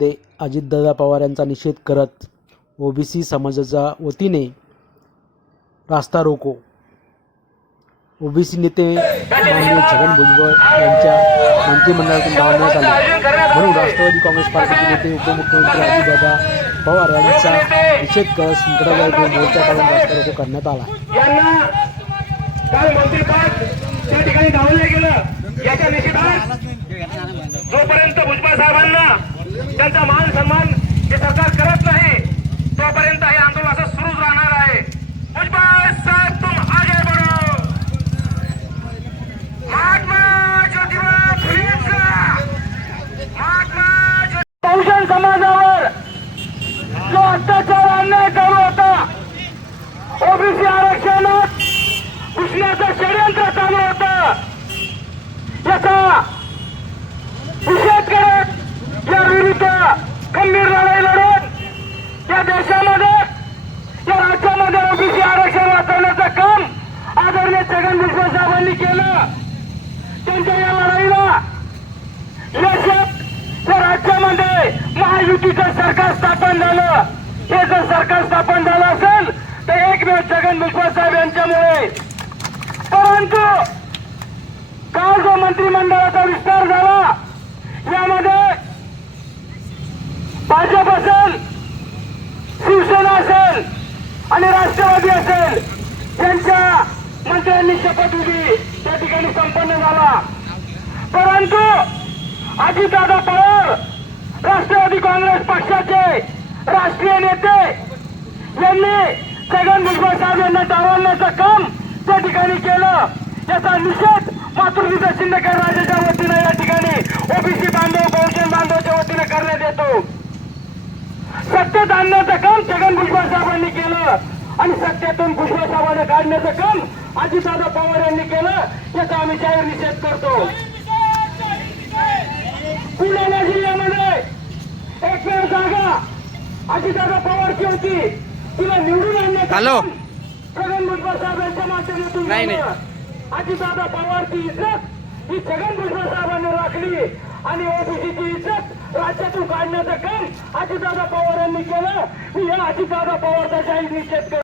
मध्ये अजितदादा पवार यांचा निषेध करत ओबीसी समाजाच्या वतीने रास्ता रोको. ओबीसी नेते माननीय छगन भुजबळ यांच्या मंत्रिमंडळातून लावण्यात आले म्हणून राष्ट्रवादी काँग्रेस पार्टीचे नेते उपमुख्यमंत्री अजितदादा पवार यांचा निषेध करत सिंकडाबाई मोर्चा काढून रास्ता रोको करण्यात आला यांना काल मंत्रिपद त्या ठिकाणी धावले गेलं याच्या निषेधात जोपर्यंत भुजबळ साहेबांना त्यांचा मान सन्मान हे सरकार करत नाही तोपर्यंत हे आंदोलन असं सुरूच राहणार आहे. भुजबळ साहेब तुम आगे बढो. महात्मा ज्योतिबा फुलेंचा महात्मा बहुजन समाजावर जो अत्याचार अन्याय चालू होता ओबीसी आरक्षणात घुसण्याचं षडयंत्र चालू होतं. याचा निषेध करत या विरुद्ध गंभीर लढाई लढून या देशामध्ये या राज्यामध्ये ओबीसी आरक्षण वाचवण्याचं काम आदरणीय छगन भुजबळ साहेबांनी केलं. त्यांच्या या लढाईला या राज्यामध्ये महायुतीचं सरकार स्थापन झालं. हे जर सरकार स्थापन झालं असेल तर एकमेव छगन भुजबळ साहेब यांच्यामुळे. परंतु काल जो मंत्रिमंडळाचा विस्तार झाला यामध्ये भाजप असेल शिवसेना असेल आणि राष्ट्रवादी असेल मंत्र्यांनी शपथविधी त्या ठिकाणी संपन्न झाला. परंतु अजितदादा पवार राष्ट्रवादी काँग्रेस पक्षाचे राष्ट्रीय नेते यांनी छगन भुजबळ साहेब यांना डावलण्याचं काम त्या ठिकाणी केलं. याचा निषेध मातृपिता शिंदेकर राजाच्या वतीनं या ठिकाणी ओबीसी बांधव बहुजन बांधवच्या वतीनं करण्यात येतो. सत्तेत आणण्याचं काम छगन भुजबळ साहेबांनी केलं. आणि सत्तेतून भुजबळ साहेबांना काढण्याचं काम अजितदादा पवार यांनी केलं याचा आम्ही जाहीर निषेध करतो. बुलढाणा जिल्ह्यामध्ये एकमेव जागा. अजितदादा पवारची होती? तिला निवडून आणण्याचं हॅलो. छगन भुजबळ साहेब यांच्या माध्यमातून. अजितदादा पवारची इज्जत? ही छगन भुजबळ साहेबांनी राखली. आणि ओबीसीची इज्जत राज्यातून काढण्याचं काम अजितदादा पवार यांनी केलं. मी या अजितदादा पवारचा जाहीर निषेध